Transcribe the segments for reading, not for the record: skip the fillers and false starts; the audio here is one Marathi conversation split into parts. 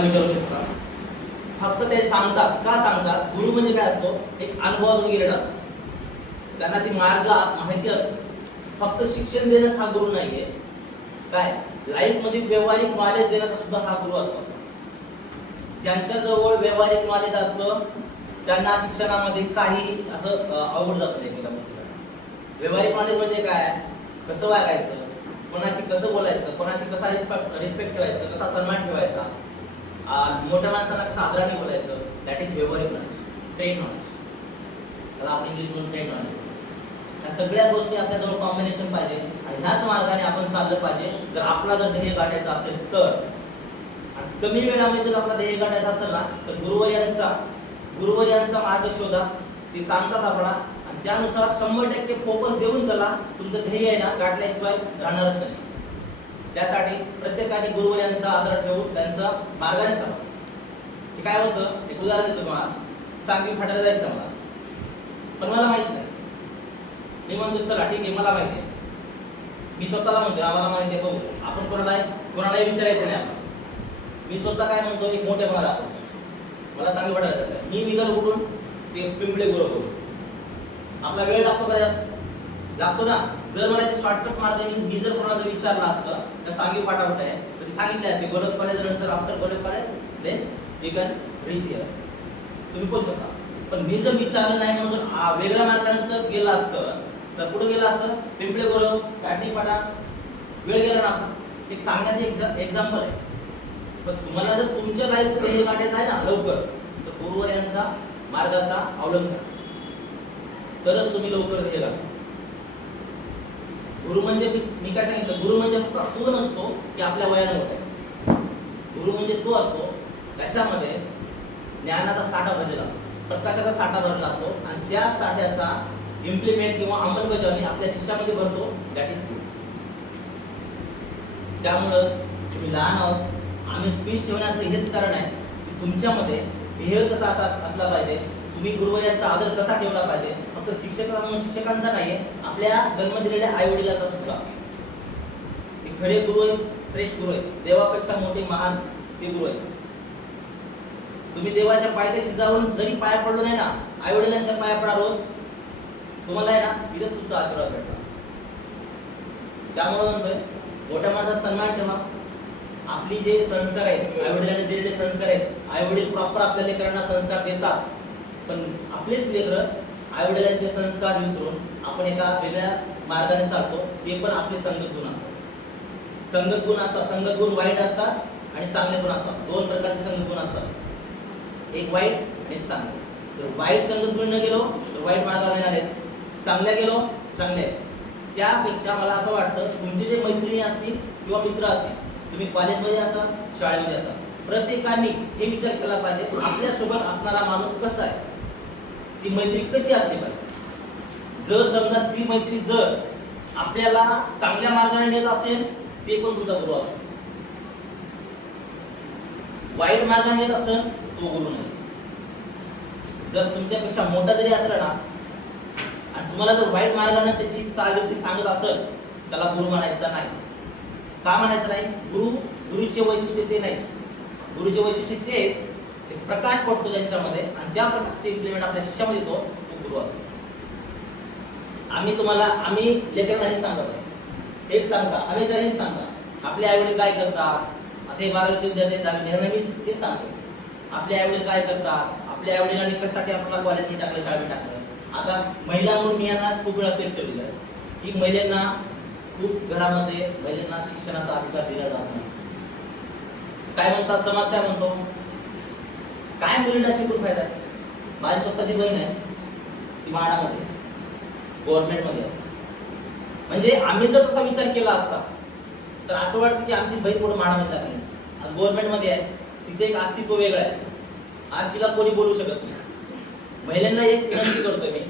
विचारू शकता. फक्त ते सांगतात. का सांगतात? गुरु म्हणजे काय असतो? एक अनुभवातून गेलेला असतो. त्यांना ती मार्ग माहिती असतो. फक्त शिक्षण देणंच हा गुरु नाहीये. काय लाईफ मध्ये व्यवहारिक नॉलेज देण्याचा सुद्धा हा गुरु असतो. ज्यांच्या जवळ व्यवहारिक नॉलेज असतं त्यांना शिक्षणामध्ये काही असं अवघड जात नाही. एका गोष्टीला व्यवहारिक नॉलेज म्हणजे काय? कसं वागायचं, कोणाशी कसं बोलायचं, कोणाशी कसा रिस्पेक्ट ठेवायचं, कसा सन्मान ठेवायचा, मोठ्या माणसांना कसं आदराने बोलायचं. दॅट इज व्यवहारिक नॉलेज, ट्रेन नॉलेज. त्याला आपण इंग्लिशमधून ट्रेन नॉलेज. या सगळ्या गोष्टी आपल्याजवळ कॉम्बिनेशन पाहिजे आणि ह्याच मार्गाने आपण चाललं पाहिजे. जर आपला जर ध्येय गाठायचं असेल तर, आणि कमी वेळामध्ये जर आपला ध्येय गाठायचा असेल ना तर गुरुवर यांचा मार्ग शोधा. ते सांगतात आपला आणि त्यानुसार 100% फोकस देऊन चला. तुमचं ध्येय आहे ना गाठल्याशिवाय राहणारच नाही. त्यासाठी प्रत्येकाने गुरुवर यांचा आदर ठेवून त्यांचा मार्गाने चाला. हे काय होतं? एक उदाहरण देतो तुम्हाला. सांगली फाट्याला जायचं मला, पण मला माहित नाही. मी म्हणतो चला ठीक आहे, मला माहिती आहे. मी स्वतःला म्हणतो आम्हाला माहिती आहे, बघू आपण कोणालाही विचारायचं नाही. आपण मी स्वतः काय म्हणतो, एक मोठेपणा दाखवतो. मला सांगली फाट्याला जायचं. मी निघालो कुठून? ते पिंपळे गुरु करून. आपला वेळ लागतो का? जास्त लागतो ना. जर मला ते शॉर्टकट मार्गाने मी जर कोणाला जर विचारलं असतं तर सांगली फाटा कुठे आहे तर ते सांगितले असते गोरख कॉलेज नंतर after Gorakh college then we can reach here. तुम्ही पोहोचू शकता. पण मी जर विचारलं नाही म्हणून वेगळ्या मार्गाने जर गेलं असतं तर कुठं गेलं असतं? पिंपळे गोरख, गाठी फाटा. वेळ गेला ना. एक सांगण्याचं एक्झाम्पल आहे. पण तुम्हाला जर तुमच्या लाईफचं ध्येय गाठायचं आहे ना लवकर, तर गुरुवर यांचा मार्गाचा अवलंब करा. तरच तुम्ही लवकर ध्येय गाठा. गुरु म्हणजे मी काय सांगितलं, गुरु म्हणजे फक्त तो नसतो की आपल्या वयाने मोठा आहे. गुरु म्हणजे तो असतो त्याच्यामध्ये ज्ञानाचा साठा भरलेला असतो, प्रकाशाचा साठा भरलेला असतो आणि त्या साठ्याचा इम्प्लिमेंट किंवा अंमलबजावणी आपल्या शिष्यामध्ये भरतो. दॅट इज गुरु. त्यामुळं तुम्ही लहान आहोत. आम्ही स्पीच ठेवण्याचं हेच कारण आहे की तुमच्यामध्ये बिहेव कसा असला पाहिजे, तुम्ही गुरुवर यांचा आदर कसा ठेवला पाहिजे. फक्त शिक्षकांचा नाही, आपल्या जन्म दिलेल्या आई वडिलांचा सुद्धा. खरे गुरु आहेत, श्रेष्ठ गुरु आहेत, देवापेक्षा मोठे महान ते गुरु आहेत. तुम्ही देवाच्या पायथ्याशी जाऊन जरी पाया पडलो नाही ना, आई वडिलांच्या पाया पडा रोज, तुम्हाला आहे ना इथेच तुमचा आशीर्वाद भेटला. त्यामुळे म्हणतोय मोठ्या माणसाचा सन्मान ठेवा. आपली जे संस्कार आहेत, आई वडिलांनी दिलेले संस्कार आहेत, आई वडील प्रॉपर आपल्या लेकरांना संस्कार देतात. पण आपलेच लेकरं आई वडिलांचे संस्कार विसरून आपण एका वेगळ्या मार्गाने चालतो. ते पण आपले संगत गुण असतात. संगत गुण असतात. संगत गुण वाईट असतात आणि चांगले गुण असतात. दोन प्रकारचे संगत गुण असतात, एक वाईट आणि एक चांगले. जर वाईट संगत गुण न गेलो तर वाईट मार्गावर येणार आहेत, चांगल्या गेलो चांगले आहेत. त्यापेक्षा मला असं वाटतं तुमचे जे मैत्रिणी असतील किंवा मित्र असतील, तुम्ही कॉलेजमध्ये असाल, शाळेमध्ये असाल, प्रत्येकाने हे विचार केला पाहिजे आपल्यासोबत असणारा माणूस कसा आहे, ती मैत्री कशी असली पाहिजे. जर समजा ती मैत्री जर आपल्याला चांगल्या मार्गाने नेत असेल, ते पण तुझा गुरु असतो. वाईट मार्गाने नेत असेल, तो गुरु नाही. जर तुमच्यापेक्षा मोठा जरी असला ना आणि तुम्हाला जर वाईट मार्गाने त्याची चालवती सांगत असेल, त्याला गुरु म्हणायचा नाही. का म्हणायचं नाही? गुरुचे वैशिष्ट्य ते नाही. गुरुचे वैशिष्ट्य ते प्रकाश पडतो त्यांच्यामध्ये आणि त्या प्रकाशाचे इम्प्लिमेंट आपल्या शिष्यामध्ये येतो, तो गुरु असतो. आम्ही लेकरांना हेच सांगत आहे, हेच सांगता, हमेशा हेच सांगता. आपले आईवडील काय करतात, आता हे 12वीचे विद्यार्थी 10वी मी तेच सांगते. आपले आईवडील काय करतात, आपल्या आईवडिलांनी कशासाठी आपल्याला कॉलेजमध्ये टाकलं, शाळेत टाकलं. आता महिला म्हणून मी यांना खूप वेळा लेक्चर दिलं की महिलांना खूप घरामध्ये महिलांना शिक्षणाचा अधिकार दिला जात नाही. काय म्हणतात समाज, काय म्हणतो, काय मुलींना शिकून फायदा आहे. माझी स्वतःची बहीण आहे, ती म्हाडामध्ये गव्हर्नमेंटमध्ये आहे. म्हणजे आम्ही जर तसा विचार केला असता तर असं वाटतं की आमची बहीण पुढे म्हाडामध्ये लागली. आज गव्हर्नमेंटमध्ये आहे, तिचं एक अस्तित्व वेगळं आहे. आज तिला कोणी बोलू शकत नाही. महिलांना एक विनंती करतोय मी,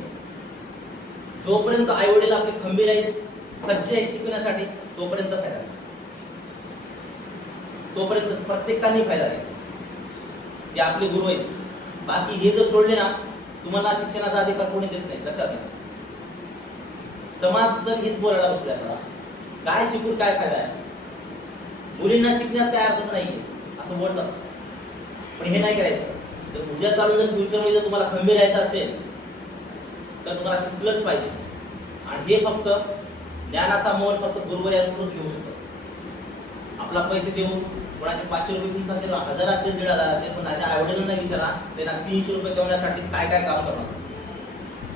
जोपर्यंत आई वडील आपले खंबीर आहेत, सज्ज आहे शिकण्यासाठी, तोपर्यंत फायदा आहे. तोपर्यंत प्रत्येकाने फायदा आहे. ते आपले गुरु आहेत. बाकी हे जर सोडले ना, तुम्हाला शिक्षणाचा अधिकार कोणी देत नाही. लक्षात घ्या. समाज जर हेच बोलायला बसलाय, काय शिकून काय फायदा आहे, मुलींना शिकण्यात काय अर्थच नाहीये असं बोलतात. पण हे नाही करायचं. जर उद्या चालून जर फ्युचरमध्ये जर तुम्हाला खंबीर राहायचं असेल तर तुम्हाला शिकलंच पाहिजे. आणि हे फक्त ज्ञानाचा मोल फक्त गुरुवर्यांकडूनच घेऊ शकतो. आपला पैसे देऊन कोणाचे 500 रुपये फीस असेल, 1000 असेल, 1500 असेल, पण माझ्या आईवडिलांना विचारा त्यांना 300 रुपये कमवण्यासाठी काय काय काम करतात.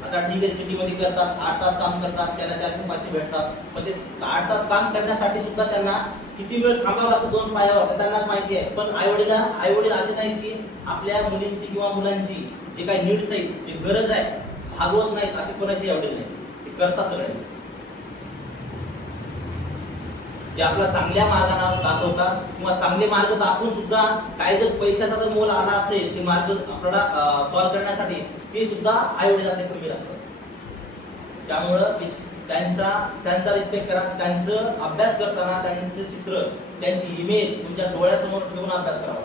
आता ठीक आहे, सिटीमध्ये करतात, 8 तास काम करतात, त्याला 400-500 भेटतात, पण ते 8 तास काम करण्यासाठी सुद्धा त्यांना किती वेळ थांबावं लागतं 2 पायावर त्यांनाच माहिती आहे. पण आईवडील असे नाहीत की आपल्या मुलींची किंवा मुलांची जे काही नीड्स आहेत, जे गरज आहे, भागवत नाहीत. असे कोणाची आईवडील नाही, ते करतात सगळे. जे आपला चांगल्या मार्गाने दाखवतात किंवा चांगले मार्ग दाखवून सुद्धा काही जर पैशाचा जर मोल आला असेल ते मार्ग आपल्याला सॉल्व्ह करण्यासाठी, ते सुद्धा आईवडिलांकडे खंबीर असतात. त्यामुळं त्यांचा रिस्पेक्ट करा. त्यांचं अभ्यास करताना त्यांचं चित्र, त्यांची इमेज तुमच्या डोळ्यासमोर ठेवून अभ्यास करावा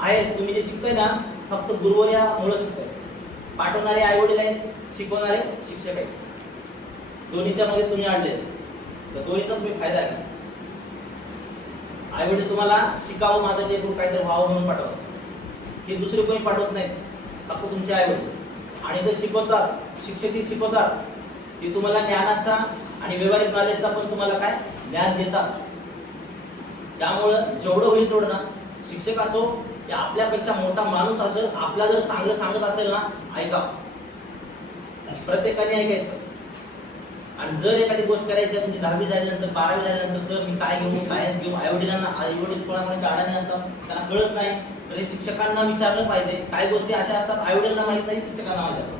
आहे. तुम्ही जे शिकताय ना, फक्त गुरुवर्यामुळे शिकताय. पाठवणारे आईवडील आहेत, शिकवणारे शिक्षक आहेत. दोन्हीच्या मध्ये तुम्ही अडले तर दोन्हीचा तुम्ही फायदा घ्या. आईवडील तुम्हाला शिकावं, माझं लेकरू काहीतरी व्हावं म्हणून पाठवतात. हे दुसरे कोणी पाठवत नाहीत, फक्त तुमचे आईवडील. आणि ते शिकवतात, शिक्षकही शिकवतात, ते तुम्हाला ज्ञानाचा आणि व्यवहारिक नॉलेजचा पण तुम्हाला काय ज्ञान देतात. त्यामुळं जेवढं होईल तेवढं ना, शिक्षक असो या आपल्यापेक्षा मोठा माणूस असेल, आपला जर चांगलं सांगत असेल ना, ऐका. प्रत्येकाने ऐकायचं. आणि जर एखादी गोष्ट करायची म्हणजे 10वी झाल्यानंतर 12वी झाल्यानंतर सर मी काय घेऊ, सायन्स घेऊ, आईवडील कोणाकोणाच्या अडाणी असतात, त्यांना कळत नाही, तर शिक्षकांना विचारलं पाहिजे. काही गोष्टी अशा असतात आईवडिलांना माहित नाही, शिक्षकांना माहित असतात.